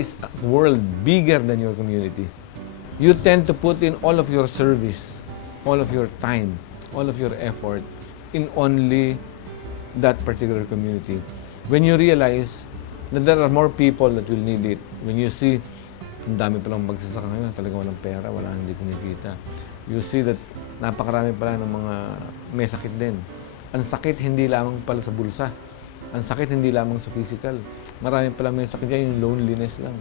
is a world bigger than your community. You tend to put in all of your service, all of your time, all of your effort in only that particular community. When you realize that there are more people that will need it, when you see, ang dami palang magsasaka ngayon, talaga walang pera, wala hindi kumikita. You see that napakarami pala ng mga may sakit din. Ang sakit hindi lamang pala sa bulsa. Ang sakit hindi lamang sa physical. Marami pala may sakit dyan, yung loneliness lang.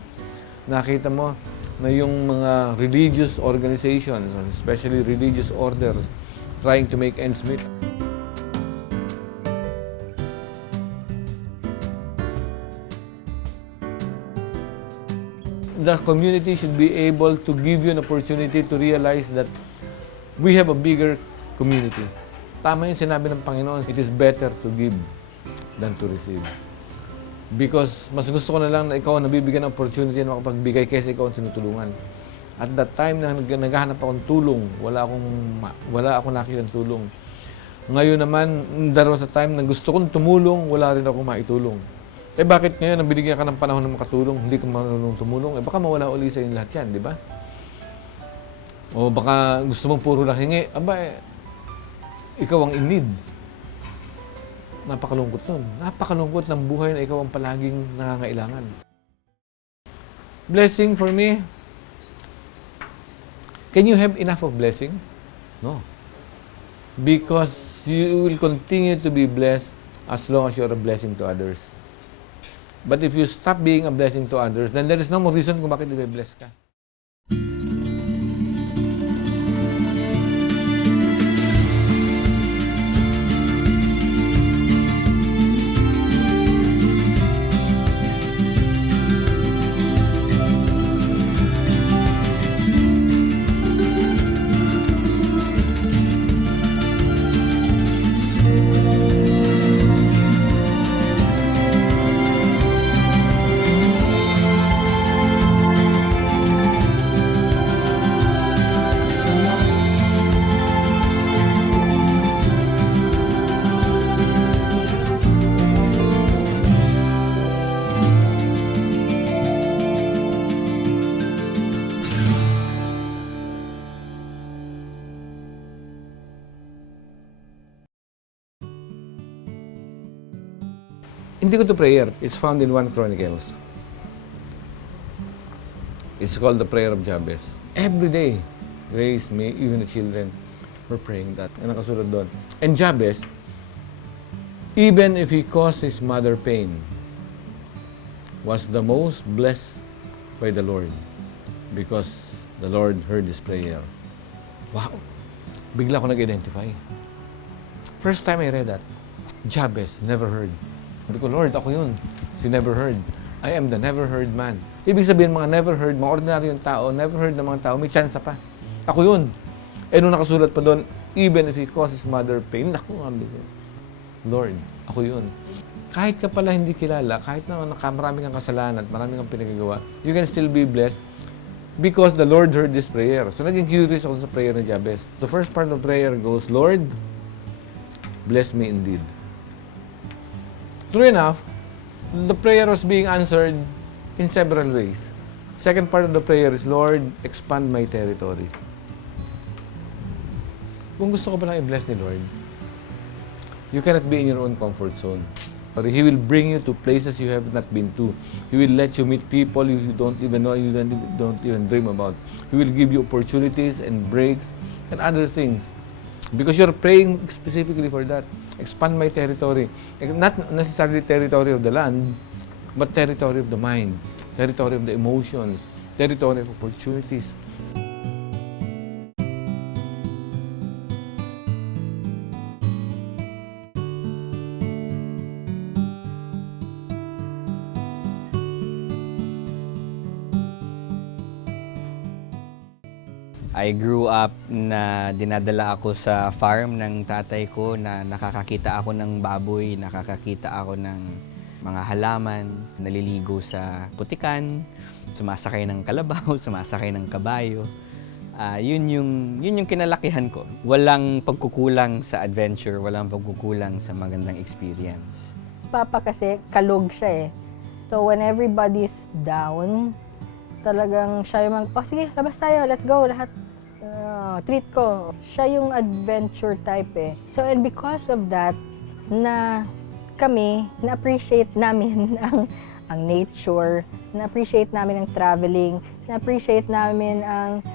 Nakita mo na yung mga religious organizations, especially religious orders, trying to make ends meet. The community should be able to give you an opportunity to realize that we have a bigger community. Tama yung sinabi ng Panginoon, it is better to give than to receive. Because mas gusto ko na lang na ikaw ang nabibigyan ng opportunity na makapagbigay kaysa ikaw ang tinutulungan. At that time na naghahanap akong tulong, wala akong nakita ng tulong. Ngayon naman, darawa sa time na gusto kong tumulong, wala rin akong maitulong. Eh bakit ngayon, nabinigyan ka ng panahon na makatulong, hindi ka marunong tumulong? Eh baka mawala uli sa inyo lahat yan, di ba? O baka gusto mong puro lang hingi, aba ikaw ang in need. Napakalungkot nun. Napakalungkot ng buhay na ikaw ang palaging nangangailangan. Blessing for me, can you have enough of blessing? No. Because you will continue to be blessed as long as you're a blessing to others. But if you stop being a blessing to others, then there is no more reason kung bakit i-bless ka. Hindi ko to prayer. It's found in 1 Chronicles. It's called the prayer of Jabez. Every day, Grace, me, even the children, were praying that. Ang nakasulod doon. And Jabez, even if he caused his mother pain, was the most blessed by the Lord because the Lord heard his prayer. Wow! Bigla ko nag-identify. First time I read that, Jabez never heard. Sabi ko, Lord, ako yun. Si never heard. I am the never heard man. Ibig sabihin, mga never heard, mga ordinaryong tao, never heard ng mga tao, may chance pa. Ako yun. Eh, nung nakasulat pa doon, even if he causes mother pain, naku, Lord, ako yun. Kahit ka pala hindi kilala, kahit na marami kang kasalanan, marami kang pinagagawa, you can still be blessed because the Lord heard this prayer. So, naging curious ako sa prayer ni Jabez. The first part of the prayer goes, Lord, bless me indeed. True enough, the prayer was being answered in several ways. Second part of the prayer is, Lord, expand my territory. Kung gusto ko palang i-bless ni Lord, you cannot be in your own comfort zone. He will bring you to places you have not been to. He will let you meet people you don't even know, you don't even dream about. He will give you opportunities and breaks and other things. Because you're praying specifically for that. Expand my territory. Not necessarily territory of the land, but territory of the mind, territory of the emotions, territory of opportunities. I grew up na dinadala ako sa farm ng tatay ko na nakakakita ako ng baboy, nakakakita ako ng mga halaman, naliligo sa putikan, sumasakay ng kalabaw, sumasakay ng kabayo. Yun yung kinalakihan ko. Walang pagkukulang sa adventure, walang pagkukulang sa magandang experience. Papa kasi kalog siya eh. So when everybody's down, talagang siya yung oh sige, labas tayo, let's go, lahat. Treat ko. Siya yung adventure type eh. So and because of that, na kami, na-appreciate namin ang nature, na-appreciate namin ang traveling, na-appreciate namin ang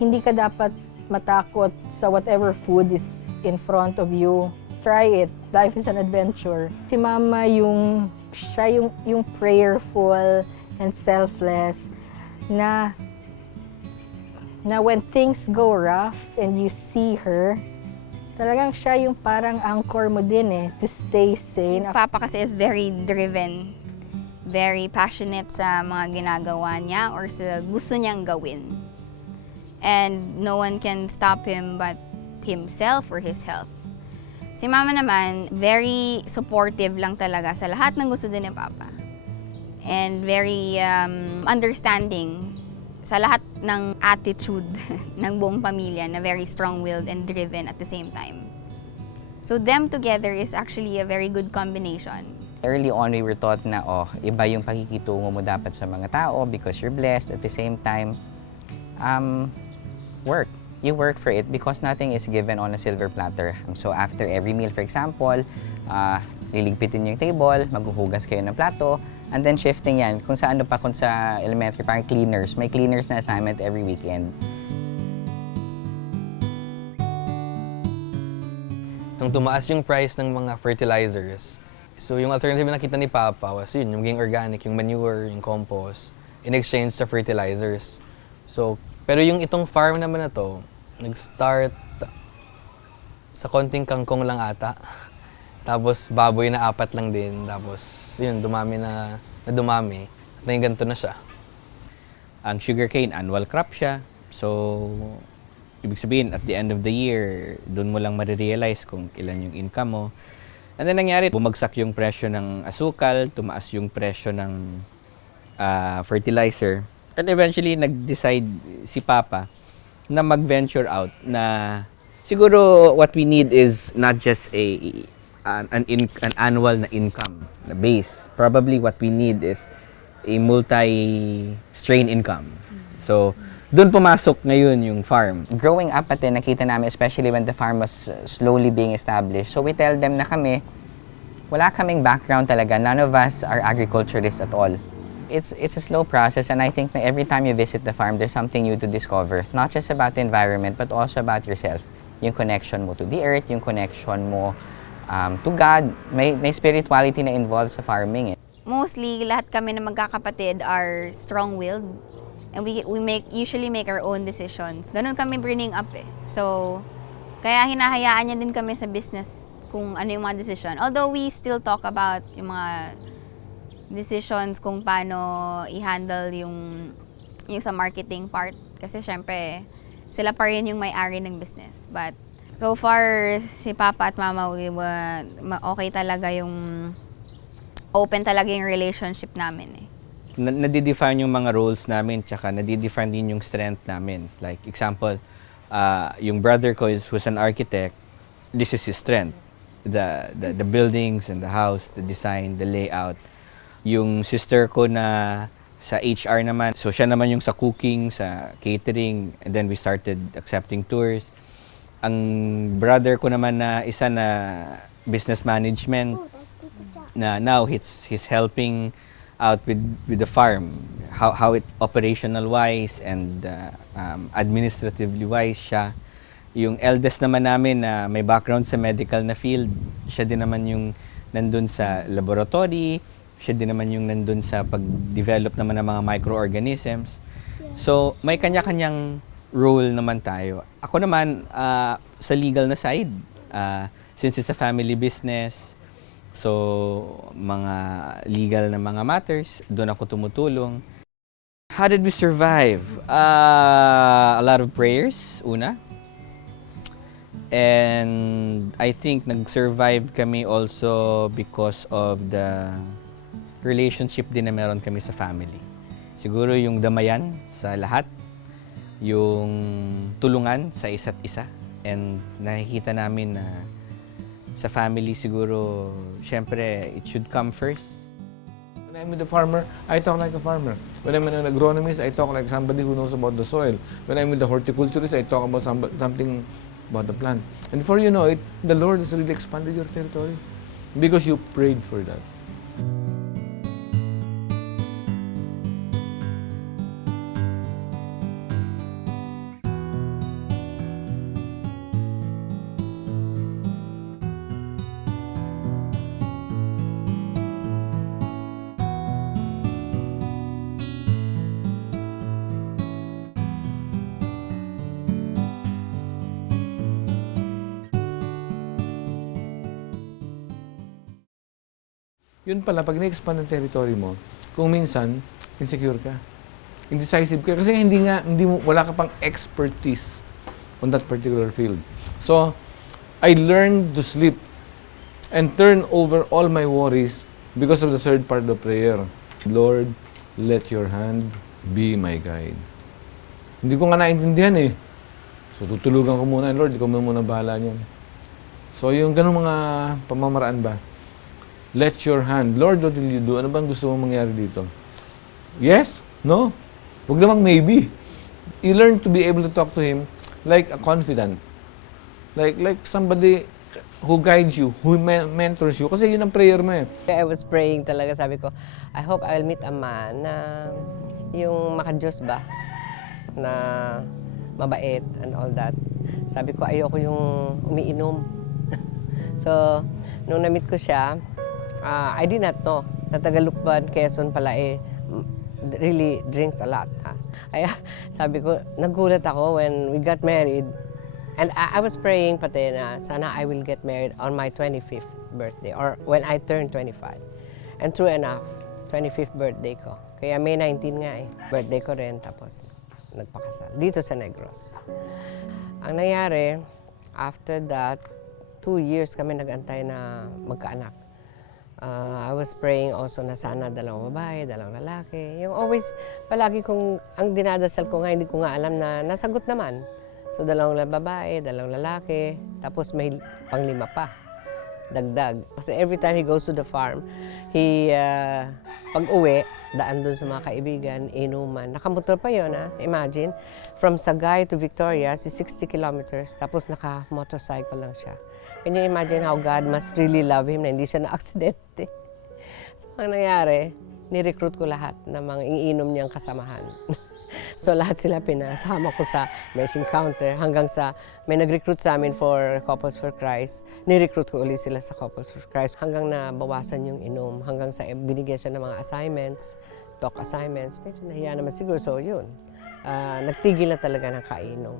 hindi ka dapat matakot sa whatever food is in front of you. Try it. Life is an adventure. Si Mama siya yung prayerful and selfless na when things go rough and you see her, talagang siya yung parang anchor mo din eh, to stay sane. Papa kasi is very driven, very passionate sa mga ginagawa niya or sa gusto niyang gawin. And no one can stop him but himself or his health. Si Mama naman, very supportive lang talaga sa lahat ng gusto din ni Papa. And very understanding sa lahat ng attitude ng buong pamilya na very strong-willed and driven at the same time. So them together is actually a very good combination. Early on, we were taught na, iba yung pakikitungo mo dapat sa mga tao because you're blessed. At the same time, work. You work for it because nothing is given on a silver platter. So after every meal, for example, liligpitin yung table, maghuhugas kayo ng plato, and then shifting yan. Kung sa kung sa elementary, parang cleaners. May cleaners na assignment every weekend. Nung tumaas yung price ng mga fertilizers, so yung alternative na nakita ni Papa was yun, yung maging organic, yung manure, yung compost, in exchange sa fertilizers. So, pero yung itong farm naman na to, nag-start sa konting kangkong lang ata. Tapos baboy na 4 lang din. Tapos yun, dumami na dumami. At ngayon ganito na siya. Ang sugarcane, annual crop siya. So, ibig sabihin, at the end of the year, doon mo lang marirealize kung ilan yung income mo. And then nangyari, bumagsak yung presyo ng asukal, tumaas yung presyo ng fertilizer. And eventually, nag-decide si Papa na mag-venture out na siguro what we need is not just an annual na income na base. Probably what we need is a multi-strain income. So, doon pumasok ngayon yung farm. Growing up natin, nakita namin, especially when the farm was slowly being established. So we tell them na wala kaming background talaga. None of us are agriculturists at all. It's a slow process, and I think that every time you visit the farm, there's something new to discover. Not just about the environment, but also about yourself. Yung connection mo to the earth, yung connection mo to God. May spirituality na involved sa farming. Mostly, lahat kami na magkakapatid are strong-willed. And we usually make our own decisions. Ganun kami bringing up eh. So, kaya hinahayaan niya din kami sa business kung ano yung mga decision. Although we still talk about yung mga decisions kung paano i-handle yung sa marketing part. Kasi syempre, sila pa rin yung may-ari ng business. But so far, si Papa at Mama, okay talaga yung open talaga yung relationship namin eh. Nadidefine yung mga roles namin, tsaka nadidefine din yung strength namin. Like, example, yung brother ko who's an architect, this is his strength. The buildings and the house, the design, the layout. Yung sister ko na sa HR naman, so siya naman yung sa cooking, sa catering, and then we started accepting tours. Ang brother ko naman na isa na business management, na now he's helping out with the farm, how it operational wise and administratively wise siya. Yung eldest naman namin na may background sa medical na field, siya din naman yung nandun sa laboratory, siya din naman yung nandun sa pag-develop naman ng mga microorganisms. So may kanya-kanyang role naman tayo. Ako naman sa legal na side, since it's a family business, so, mga legal na mga matters, doon ako tumutulong. How did we survive? A lot of prayers, una. And I think nag-survive kami also because of the relationship din na meron kami sa family. Siguro yung damayan sa lahat, yung tulungan sa isa't isa, and nakikita namin na sa family siguro, syempre, it should come first. When I'm with the farmer, I talk like a farmer. When I'm an agronomist, I talk like somebody who knows about the soil. When I'm with the horticulturist, I talk about something about the plant. And before you know it, the Lord has really expanded your territory because you prayed for that. Yun pala, pag na-expand ang territory mo, kung minsan, insecure ka. Indecisive ka. Kasi wala ka pang expertise on that particular field. So, I learned to sleep and turn over all my worries because of the third part of prayer. Lord, let your hand be my guide. Hindi ko nga naintindihan eh. So, tutulugan ko muna, Lord, ikaw muna bahala niyan. So, yung ganung mga pamamaraan ba? Let your hand. Lord, what will you do? Ano bang gusto mong mangyari dito? Yes? No? Huwag namang maybe. You learn to be able to talk to Him like a confidant. Like somebody who guides you, who mentors you. Kasi yun ang prayer mo eh. I was praying talaga, sabi ko, I hope I will meet a man na yung makadiyos ba, na mabait and all that. Sabi ko, ayoko yung umiinom. So, nung na-meet ko siya, I did not know na Tagalukban, Quezon pala really drinks a lot. Kaya sabi ko, nagulat ako when we got married. And I was praying pati na sana I will get married on my 25th birthday or when I turn 25. And true enough, 25th birthday ko. Kaya May 19 nga eh. Birthday ko rin tapos nagpakasal. Dito sa Negros. Ang nangyari, after that, 2 years kami nag-antay na magkaanak. I was praying also na sana dalawang babae, dalawang lalaki. Yung always, palagi kong, ang dinadasal ko nga, hindi ko nga alam na nasagot naman. So, dalawang babae, dalawang lalaki, tapos may panglima pa, dagdag. Kasi every time he goes to the farm, pag uwi, daan doon sa mga kaibigan, inuman. Nakamotor pa yun, imagine. From Sagay to Victoria, 60 kilometers, tapos naka-motorcycle lang siya. Can you imagine how God must really love him na hindi siya na-aksidente? So, ang nangyari, ni-recruit ko lahat ng mga iinom niyang kasamahan. So, lahat sila pinasama ko sa mission counter hanggang sa may nag-recruit sa amin for Couples for Christ. Ni-recruit ko ulit sila sa Couples for Christ hanggang na bawasan yung inom, hanggang sa binigyan siya ng mga assignments, talk assignments. Medyo nahiya naman siguro, so yun. Nagtigil na talaga ng kainom.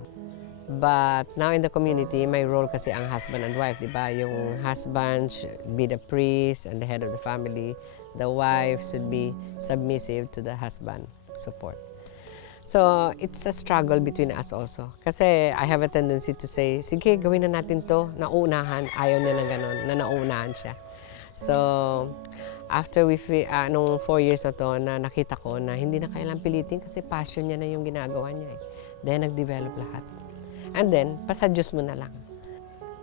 But now in the community, my role kasi ang husband and wife, di ba? Yung husband should be the priest and the head of the family. The wife should be submissive to the husband, support. So, it's a struggle between us also. Kasi I have a tendency to say, sige, gawin na natin to, nauunahan. Ayaw niya na gano'n, na nauunahan siya. So, after nung 4 years na to, na nakita ko na hindi na kailangang pilitin kasi passion niya na yung ginagawa niya eh. Then, nag-develop lahat. And then, pasadyos mo na lang.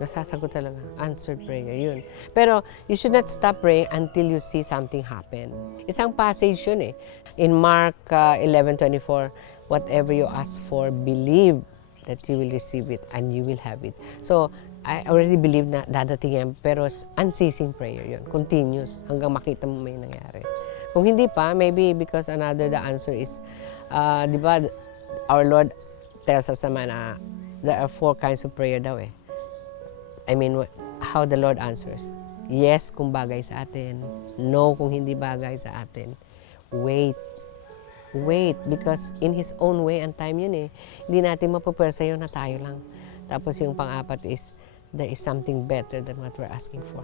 Nasasagot talaga. Answered prayer, yun. Pero, you should not stop praying until you see something happen. Isang passage yun eh. In Mark 11:24, whatever you ask for, believe that you will receive it and you will have it. So, I already believe na dadating yan, pero unceasing prayer yun. Continuous, hanggang makita mo may nangyari. Kung hindi pa, maybe because the answer is, di ba, our Lord tells us naman na there are 4 kinds of prayer daw eh. I mean, how the Lord answers. Yes, kung bagay sa atin. No, kung hindi bagay sa atin. Wait. Wait, because in His own way and time yun eh. Hindi natin mapapwersa yun na tayo lang. Tapos yung pang-apat is, there is something better than what we're asking for.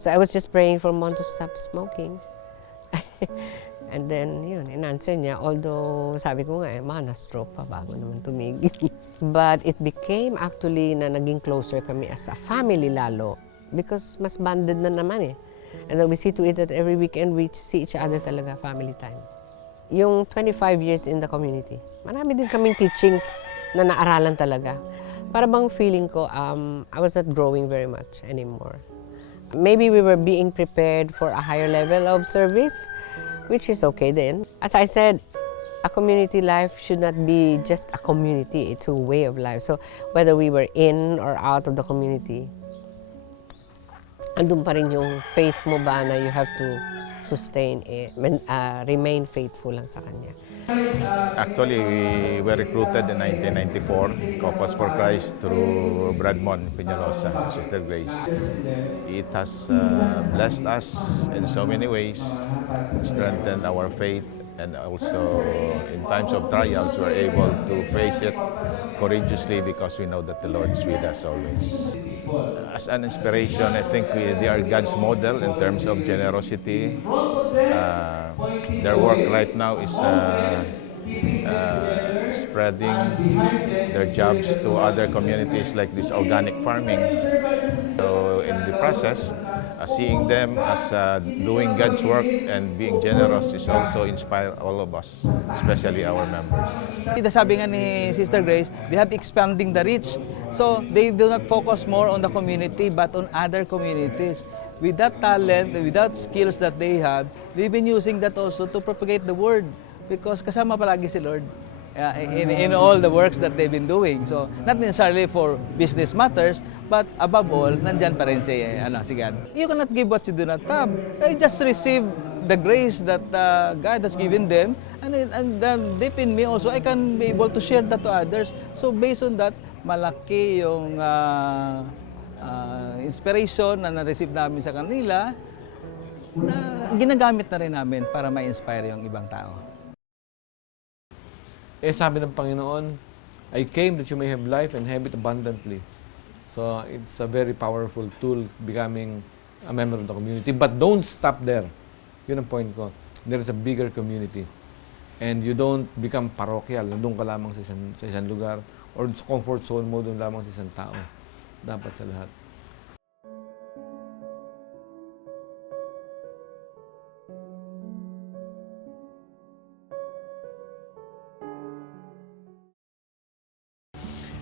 So I was just praying for Mom to stop smoking. And then, yun, in-answer niya. Although, sabi ko nga, na-stroke pa bago naman tumigil. But it became actually na naging closer kami as a family lalo. Because mas banded na naman eh. And then we see to it that every weekend we see each other talaga, family time. Yung 25 years in the community, marami din kaming teachings na naaralan talaga. Para bang feeling ko, I was not growing very much anymore. Maybe we were being prepared for a higher level of service, which is okay then. As I said, a community life should not be just a community, it's a way of life. So whether we were in or out of the community, andun pa rin yung faith mo ba na you have to sustain it, remain faithful lang sa Kanya. Actually, we were recruited in 1994, Couples for Christ, through Bradmon Peñalosa, Sister Grace. It has blessed us in so many ways, strengthened our faith, and also in times of trials, we're able to face it courageously because we know that the Lord is with us always. As an inspiration, I think they are God's model in terms of generosity. Their work right now is spreading their jobs to other communities like this organic farming. So in the process, seeing them as doing God's work and being generous is also inspire all of us, especially our members. Sabi nga ni Sister Grace, they have expanding the reach. So they do not focus more on the community but on other communities. With that talent, with that skills that they have, they've been using that also to propagate the word because kasama palagi si Lord in all the works that they've been doing. So not necessarily for business matters, but above all, nandyan pa rin si God. You cannot give what you do not have. They just receive the grace that God has given them, and then deep in me also, I can be able to share that to others. So based on that, malaki yung inspiration na na-receive namin sa kanila na ginagamit na rin namin para ma-inspire yung ibang tao. Sabi ng Panginoon, I came that you may have life and have it abundantly. So it's a very powerful tool becoming a member of the community. But don't stop there. Yun ang point ko. There is a bigger community. And you don't become parochial. Doon ka lamang sa isang lugar or sa comfort zone mo doon lamang sa isang tao. Dapat sa lahat.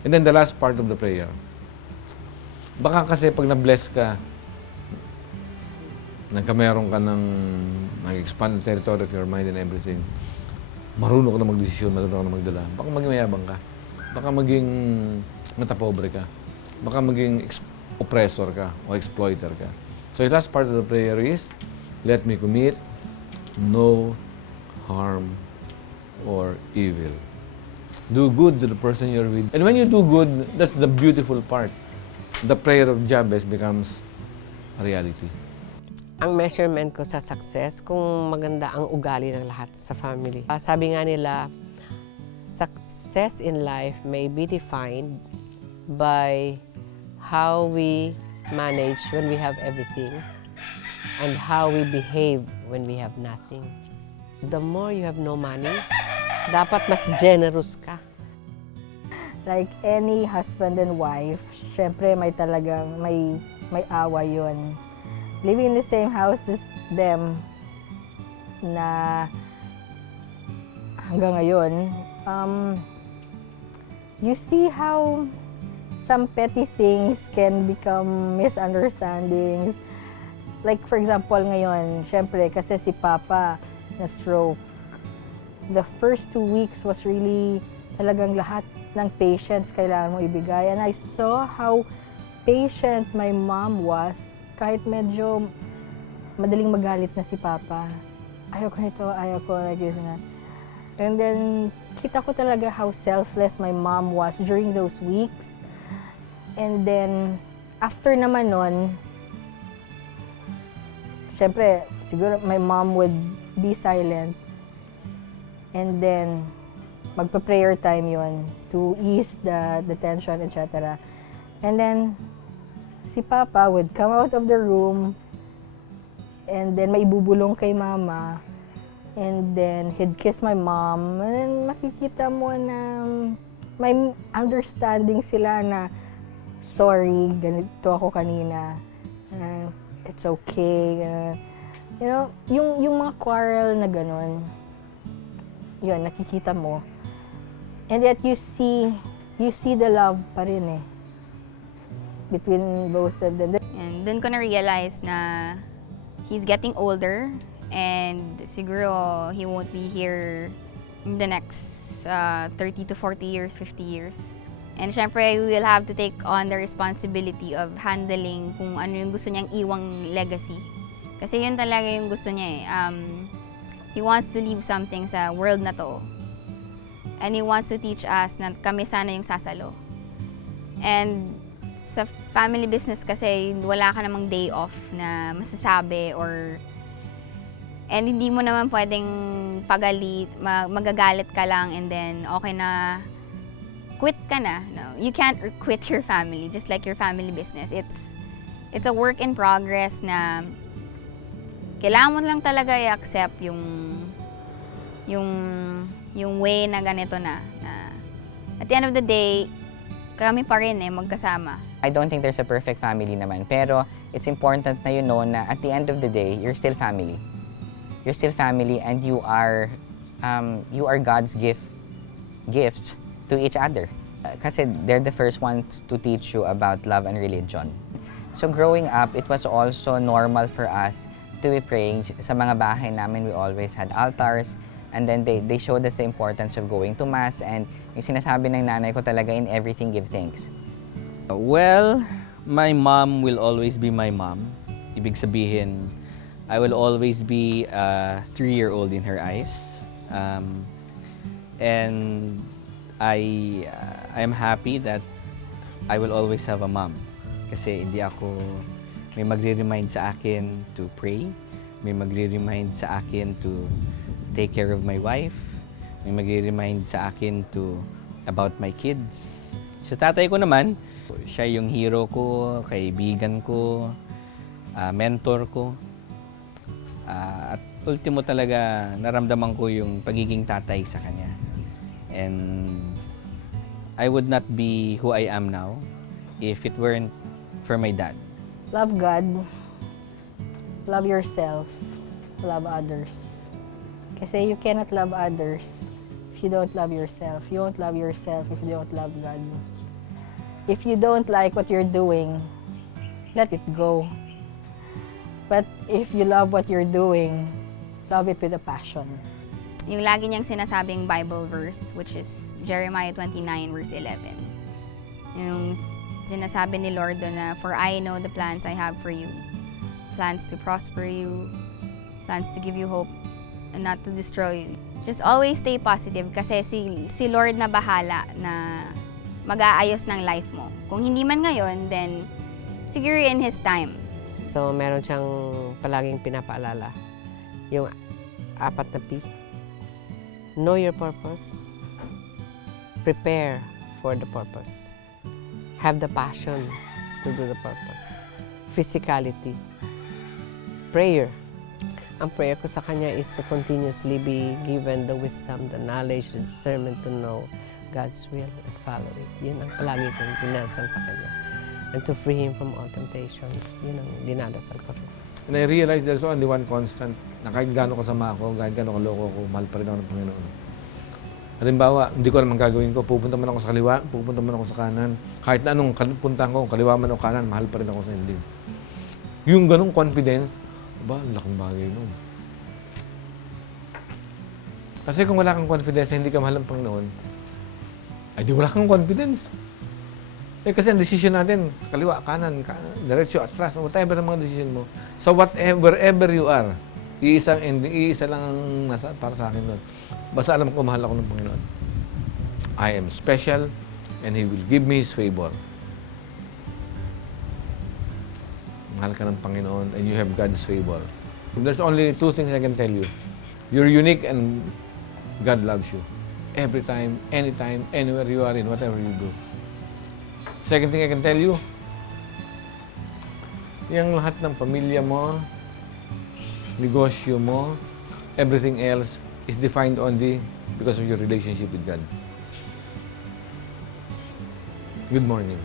And then the last part of the prayer. Baka kasi pag na-bless ka, nagkameron ka ng nag-expand the territory of your mind and everything, marunong ka na mag-desisyon, marunong ka na magdala. Baka maging mayabang ka. Baka maging matapobre ka. Baka maging oppressor ka o exploiter ka. So the last part of the prayer is, let me commit no harm or evil. Do good to the person you're with. And when you do good, that's the beautiful part. The prayer of Jabez becomes a reality. Ang measurement ko sa success, kung maganda ang ugali ng lahat sa family. Sabi nga nila, success in life may be defined by how we manage when we have everything and how we behave when we have nothing. The more you have no money, dapat mas generous ka. Like any husband and wife, syempre may talagang may awa yun. Living in the same house as them na hanggang ngayon, you see how some petty things can become misunderstandings. Like for example ngayon, syempre kasi si Papa na stroke. The first 2 weeks was really talagang lahat ng patience kailangan mo ibigay. And I saw how patient my mom was kahit medyo madaling magalit na si Papa. Ayaw ko nito, ayaw ko. And then, kita ko talaga how selfless my mom was during those weeks. And then, after naman nun, syempre, siguro my mom would be silent. And then, magpa-prayer time yon to ease the tension, etc. And then, si Papa would come out of the room and then maibubulong kay Mama. And then, he'd kiss my mom. And then, makikita mo na may understanding sila na, sorry, ganito ako kanina. It's okay. You know, yung mga quarrel na ganun, yun, nakikita mo. And yet you see the love pa rin eh. between both of them. And dun ko na-realize na he's getting older and siguro he won't be here in the next 30 to 40 years, 50 years. And syempre, we will have to take on the responsibility of handling kung ano yung gusto niyang iwang legacy. Kasi yun talaga yung gusto niya eh. He wants to leave something sa world na to. And he wants to teach us na kami sana yung sasalo. And sa family business kasi, wala ka namang day off na masasabi or... And hindi mo naman pwedeng magagalit ka lang and then okay na, quit ka na. No, you can't quit your family, just like your family business. It's a work in progress na kailangan mo lang talaga i-accept yung way na ganito na. At the end of the day, kami pa rin magkasama. I don't think there's a perfect family naman, pero it's important na you know na at the end of the day, you're still family. You're still family and you are God's gifts to each other. Kasi they're the first ones to teach you about love and religion. So growing up, it was also normal for us to be praying. Sa mga bahay namin, we always had altars. And then they showed us the importance of going to Mass. And yung sinasabi ng nanay ko talaga, in everything, give thanks. Well, my mom will always be my mom. Ibig sabihin, I will always be a 3-year-old in her eyes. And I am happy that I will always have a mom. Kasi hindi ako, may magre-remind sa akin to pray, may magre-remind sa akin to take care of my wife, may magre-remind sa akin about my kids. Sa tatay ko naman, siya yung hero ko, kaibigan ko, mentor ko. At ultimo talaga, naramdaman ko yung pagiging tatay sa kanya. And I would not be who I am now if it weren't for my dad. Love God, love yourself, love others. Kasi you cannot love others if you don't love yourself. You won't love yourself if you don't love God. If you don't like what you're doing, let it go. But if you love what you're doing, love it with a passion. Yung lagi niyang sinasabing Bible verse, which is Jeremiah 29 verse 11. Yung sinasabi ni Lord na, "For I know the plans I have for you. Plans to prosper you, plans to give you hope, and not to destroy you." Just always stay positive kasi si Lord na bahala na mag-aayos ng life mo. Kung hindi man ngayon, then siguro in His time. So, meron siyang palaging pinapaalala. Yung 4 na P. Know your purpose. Prepare for the purpose. Have the passion to do the purpose. Physicality. Prayer. Ang prayer ko sa kanya is to continuously be given the wisdom, the knowledge, the discernment to know God's will and follow it. Yun ang palagi kong dinasal sa kanya. And to free him from all temptations. Yun ang dinadasal ko rin. And I realize there's only one constant, na kahit gano'ng kasama ako, kahit gano'ng kaloko ako, mahal pa rin ako ng Panginoon. Halimbawa, hindi ko naman gagawin ko, pupunta man ako sa kaliwa, pupunta man ako sa kanan. Kahit na anong punta ko, kaliwa man o kanan, mahal pa rin ako sa hindi. Yung gano'ng confidence, laking bagay nun. Kasi kung wala kang confidence, hindi ka mahal ng Panginoon, ay di wala kang confidence. Kasi ang decision natin, kaliwa, kanan, diretso, atras, whatever ang mga decision mo. So wherever you are, iisa lang ang nasa, para sa akin doon. Basta alam ko, mahal ako ng Panginoon. I am special and He will give me His favor. Mahal ka ng Panginoon and you have God's favor. There's only 2 things I can tell you. You're unique and God loves you. Every time, anytime, anywhere you are in, whatever you do. Second thing I can tell you, yung lahat ng pamilya mo, negosyo mo, everything else is defined only because of your relationship with God. Good morning.